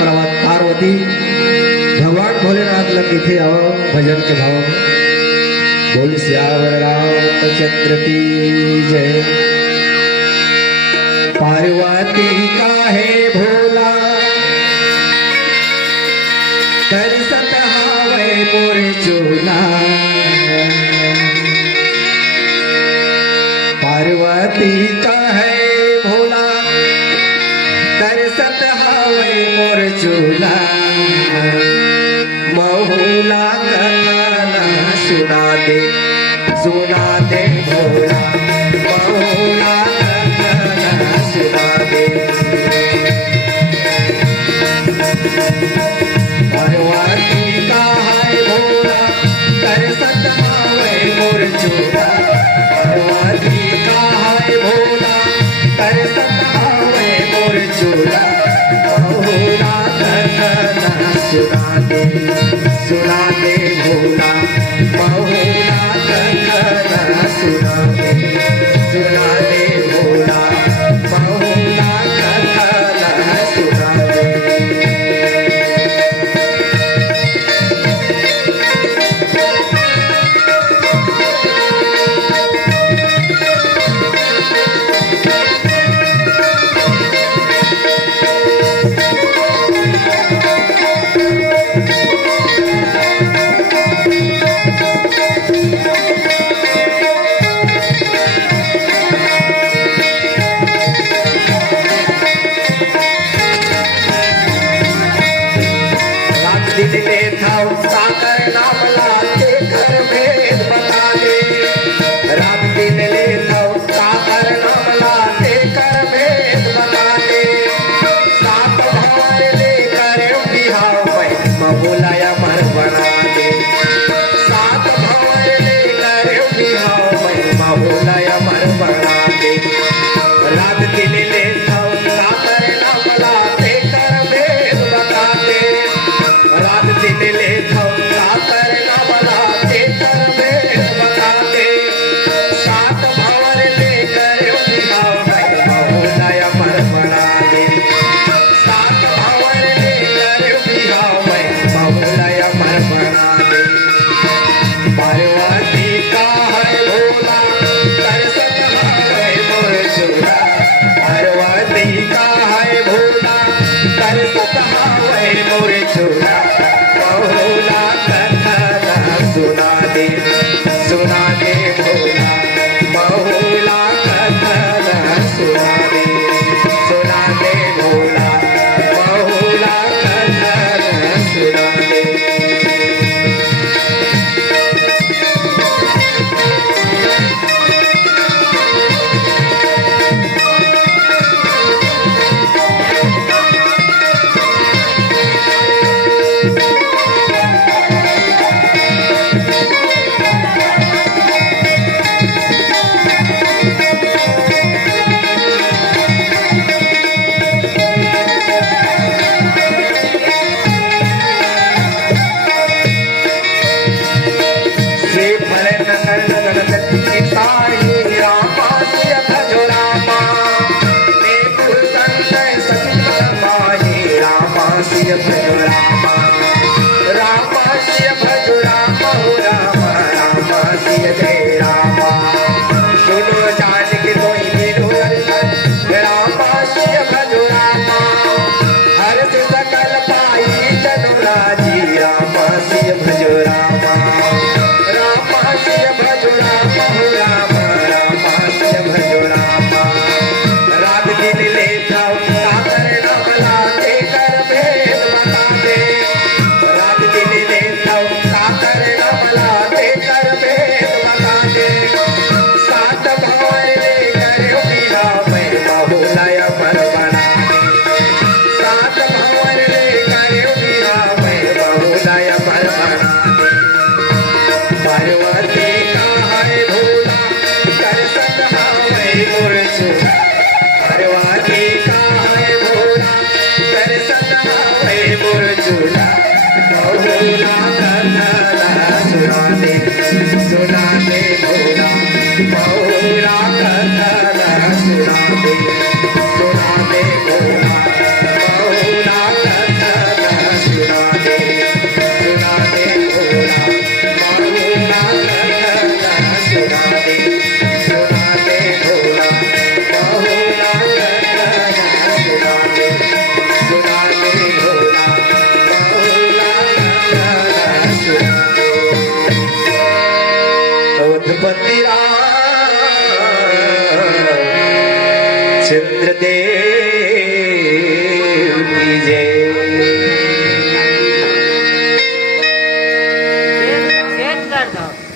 पार्वती भगवान भोलेनाथ लग इथे आओ भजन के भाव में। बोल श्यावर रामचंद्र की जय। पार्वती का है भोला तरसत हावे मोर चोला। पार्वती का है भोला तरसत हावे मोर चोला। महुला कथा सुना दे भोला। महुला कथा सुना दे। पार्वती का है भोला तरसत हावे मोर चोला। पार्वती का है भोला तरसत हावे मोर चोला। महुला कथा सुना दे भोला। महुला कथा सुना दे भोला। महुला कथा सुना दे। दिले था साकर नाम लाते घर भेद बता दे। रात दिन ले था साकर नाम लाते घर भेद बता दे। सात भवर लेकर बिहाव में महुलाया मर बना दे। सात भवर लेकर बिहाव में महुलाया मर बना दे। रात दिन ले था साकर नाम लाते घर भेद बता दे। रात दिन ले साकर नाम लाते कर भेद बता दे। सात भवर लेकर महुलाया मर बना दे। सात भवर लेकर महुलाया मर बना दे। पार्वती का है भोला तरसत हावे मोर चोला। पार्वती का है भोला तरसत हावे मोर चोला। महुला कथा सुना दे भोला। महुला कथा सुना दे भोला। महुला कथा सुना दे। चंद्रदेव